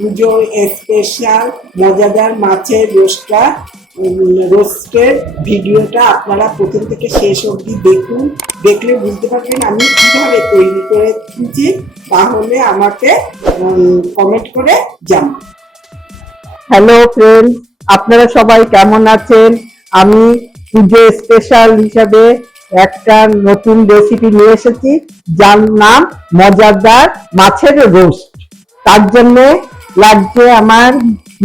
পুজো special মজাদার মাছের রোস্টের ভিডিওটা আপনারা প্রথম থেকে শেষ অবধি দেখুন। দেখলে বুঝতে পারবেন আমি কিভাবে তৈরি করেছি। তাহলে আমাকে কমেন্ট করে জানান। হ্যালো ফ্রেন্ড, আপনারা সবাই কেমন আছেন? আমি পুজো স্পেশাল হিসাবে একটা নতুন রেসিপি নিয়ে এসেছি, যার নাম মজাদার মাছের রোস্ট। তার জন্য লাগছে আমার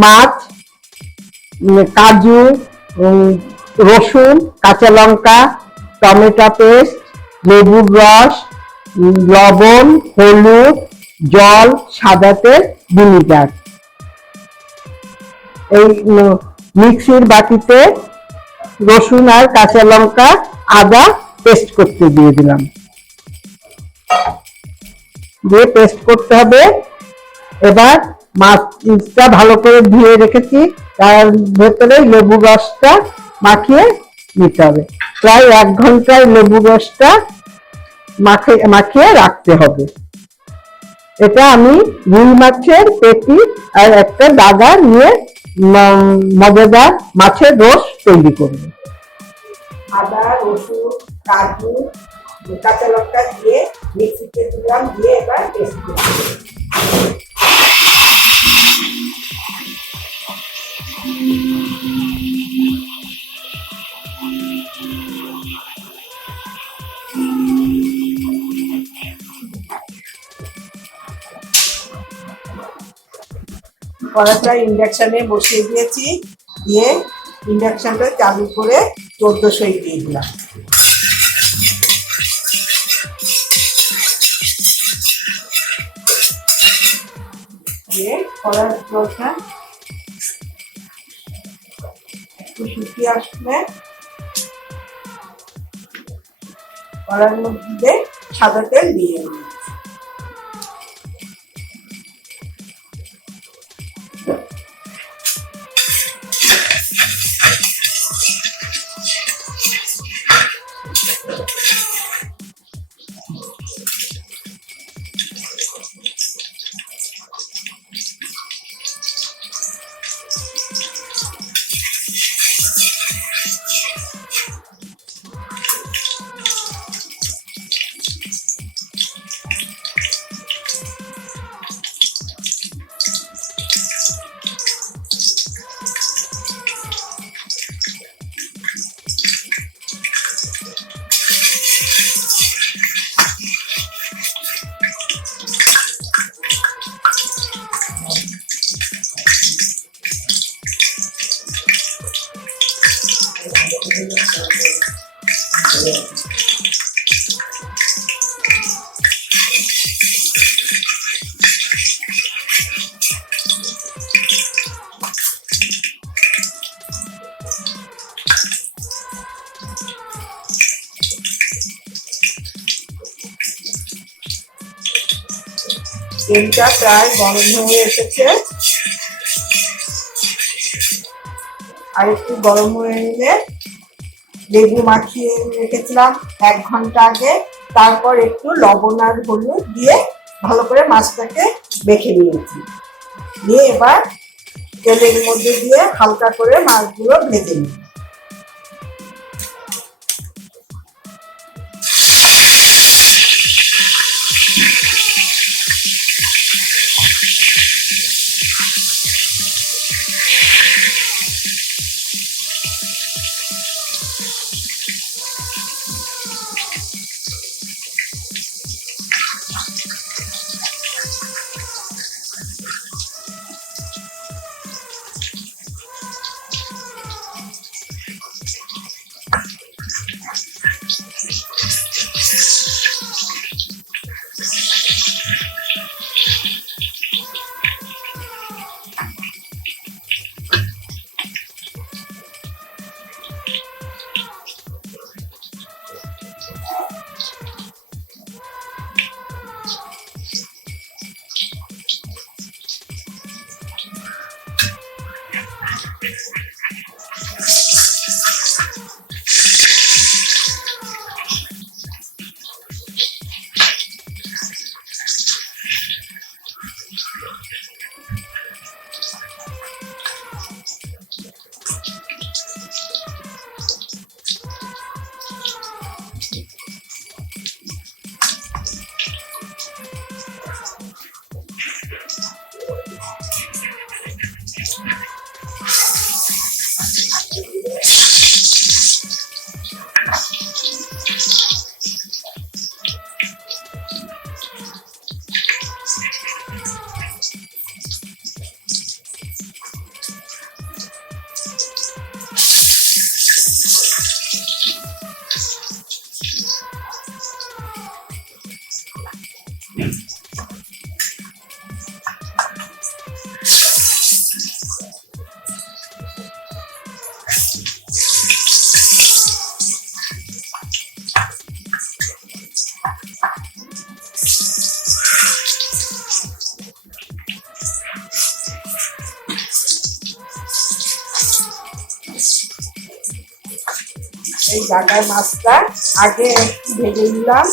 মাছ, কাজু, রসুন, কাঁচা লঙ্কা, টমেটো পেস্ট, লেবুর রস, লবণ, হলুদ, জল, সাদা তেল, ভিনিগার। এই মিক্সির বাটিতে রসুন আর কাঁচা লঙ্কা, আদা পেস্ট করতে দিয়ে দিলাম, দিয়ে পেস্ট করতে হবে। এবার মাছটা ভালো করে ধুয়ে রেখেছি, তার ভেতরে লেবু রসটা মাখিয়ে নিতে হবে। প্রায় 1 ঘন্টায় লেবু রসটা মাখিয়ে রাখতে হবে। এটা আমি রুই মাছের পেটি আর একটা দাগা নিয়ে মজাদার মাছের রোস্ট তৈরি করব। আদা, রসুন, কাজু, কাঁচা লঙ্কা দিয়ে মিক্সিতে দিলাম, দিয়ে এবার পেস্ট করব। কড়াটা ইন্ডাকশনে বসিয়ে দিয়েছি, দিয়ে ইন্ডাকশনটা চালু করে 1400 দিয়ে দিলাম। দিয়ে কড়ার জলটা একটু শুকিয়ে আসলে কড়ার মধ্যে সাদা তেল দিয়ে দিই। তেলটা প্রায় গরম হয়ে এসেছে, আর একটু গরম হয়ে নিলে লেবু মাখিয়ে রেখেছিলাম 1 ঘন্টা আগে, তারপর একটু লবণ আর হলুদ দিয়ে ভালো করে মাছটাকে মেখে নিয়েছি। নিয়ে এবার তেলের মধ্যে দিয়ে হালকা করে মাছগুলো ভেজে নিই। এই জায়গায় মাছটা আগে একটু ভেজে নিলাম,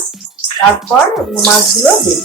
তারপর মাছগুলো দিই।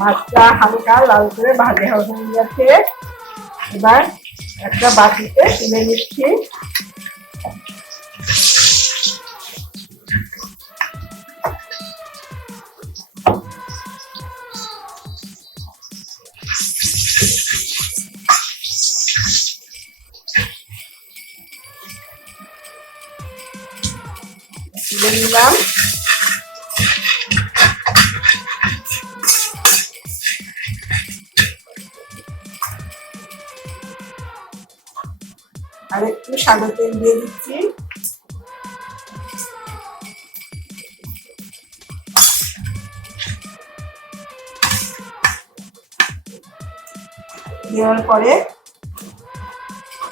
মাছটা হালকা লাল করে ভাজা হয়ে গেছে। এবার একটা বাটিতে তুলে নিচ্ছি। তুলে নিলাম। আর একটু সাদা তেল দিয়ে দিচ্ছি। দেওয়ার পরে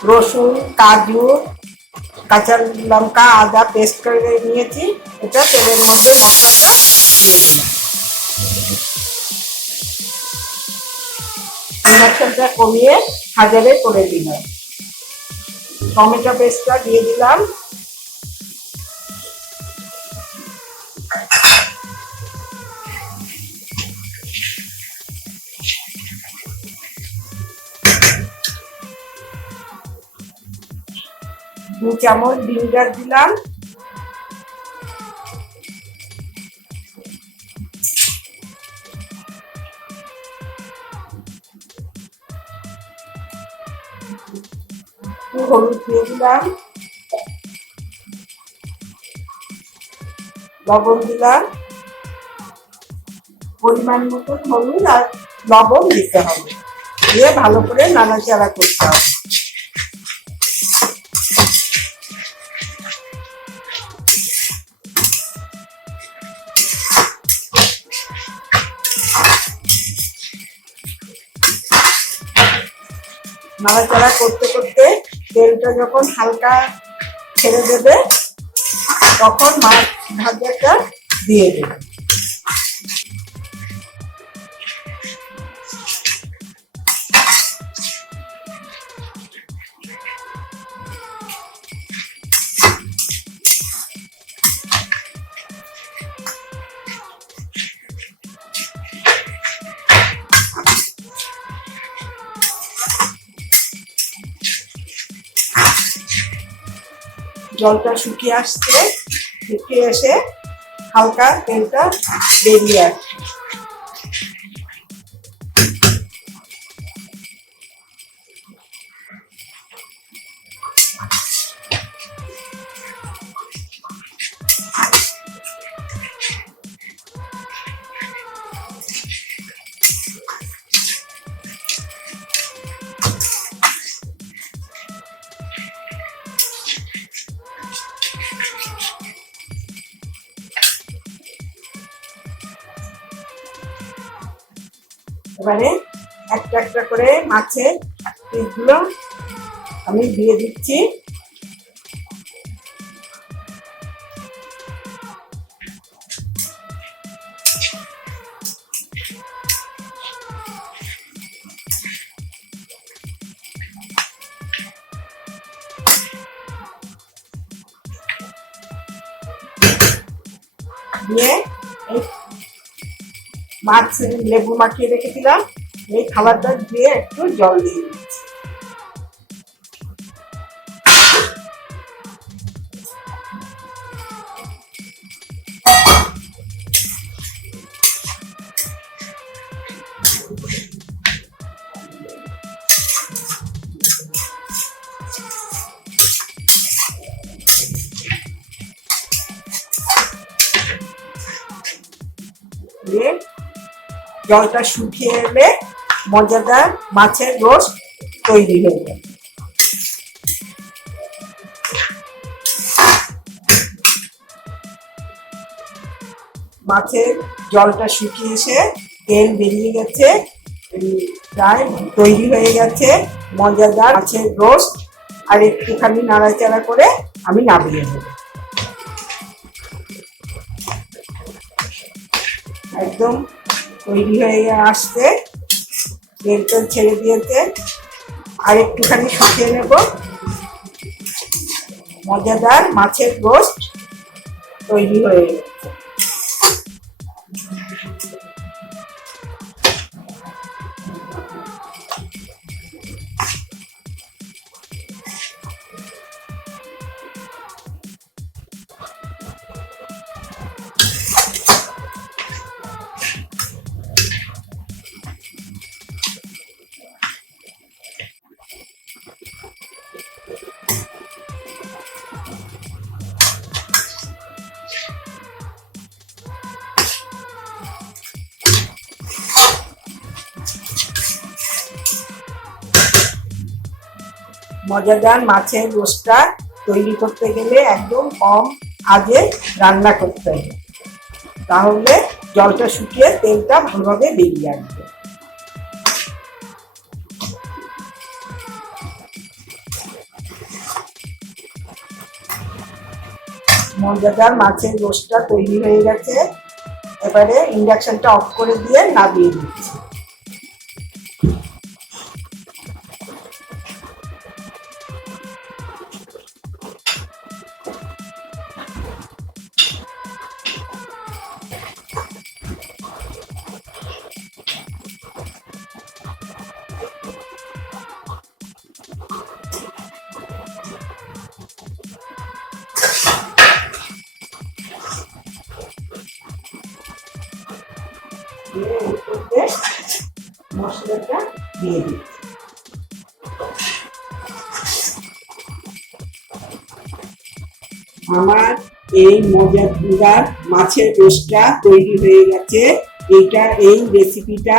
রসুন, কাজু, কাঁচা লঙ্কা, আদা পেস্ট করে নিয়েছি, এটা তেলের মধ্যে মশলাটা দিয়ে দিলাম। মশলাটা কমিয়ে হাজারে করে দিলাম। টমেটো পেস্টটা দিয়ে দিলাম। দু চামচ ভিনেগার দিলাম। হলুদ দিয়ে দিলাম, লবণ দিলাম, পরিমাণ মতো হলুদ আর লবণ দিতে হবে, দিয়ে ভালো করে নাড়াচাড়া করতে হবে। নাড়াচাড়া করতে করতে তেলটা যখন হালকা ছেড়ে দেবে তখন মাছ ভাজাটা দিয়ে দেবে। জলটা শুকিয়ে আসছে, শুকিয়ে এসে হালকা তেলটা বেরিয়ে আসছে। এবারে একটা একটা করে মাছের পিসগুলো আমি দিয়ে দিচ্ছি। দিয়ে এই মাছ লেবু মাখিয়ে রেখেছিলাম, এই খাবারটা দিয়ে একটু জল দিয়ে দিচ্ছি। দিয়ে জলটা শুকিয়ে এলে মজাদার মাছের রোস্ট তৈরি হয়ে যাবে। মাছের জলটা শুকিয়ে এসে তেল বেরিয়ে গেছে, প্রায় তৈরি হয়ে গেছে মজাদার মাছের রোস্ট। আর একটুখানি নাড়াচাড়া করে আমি নামিয়ে নেব। একদম তৈরি হয়ে আসছে, তেলটা ছেড়ে দিয়েছে, আর একটুখানি শুকিয়ে নেব। মজাদার মাছের রোস্ট তৈরি হয়ে গেছে। মজাদার মাছের রোস্টটা তৈরি করতে গেলে একদম কম আগে রান্না করতে হবে, তাহলে জলটা শুকিয়ে তেলটা ভালোভাবে বেরিয়ে আসবে। মজাদার মাছের রোস্টটা তৈরি হয়ে গেছে, এবারে ইন্ডাকশনটা অফ করে দিয়ে নামিয়ে দিচ্ছি। মশলাটা দিয়ে দিচ্ছি। আমার এই মজাদার মাছের রোস্টটা তৈরি হয়ে গেছে। এই রেসিপিটা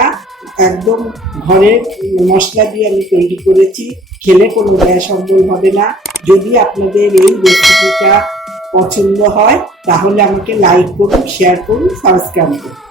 একদম ঘরের মশলা দিয়ে আমি তৈরি করেছি। খেলে কোনো গ্যাস অম্বল হবে না। যদি আপনাদের এই রেসিপিটা পছন্দ হয় তাহলে আমাকে লাইক করুন, শেয়ার করুন, সাবস্ক্রাইব করুন।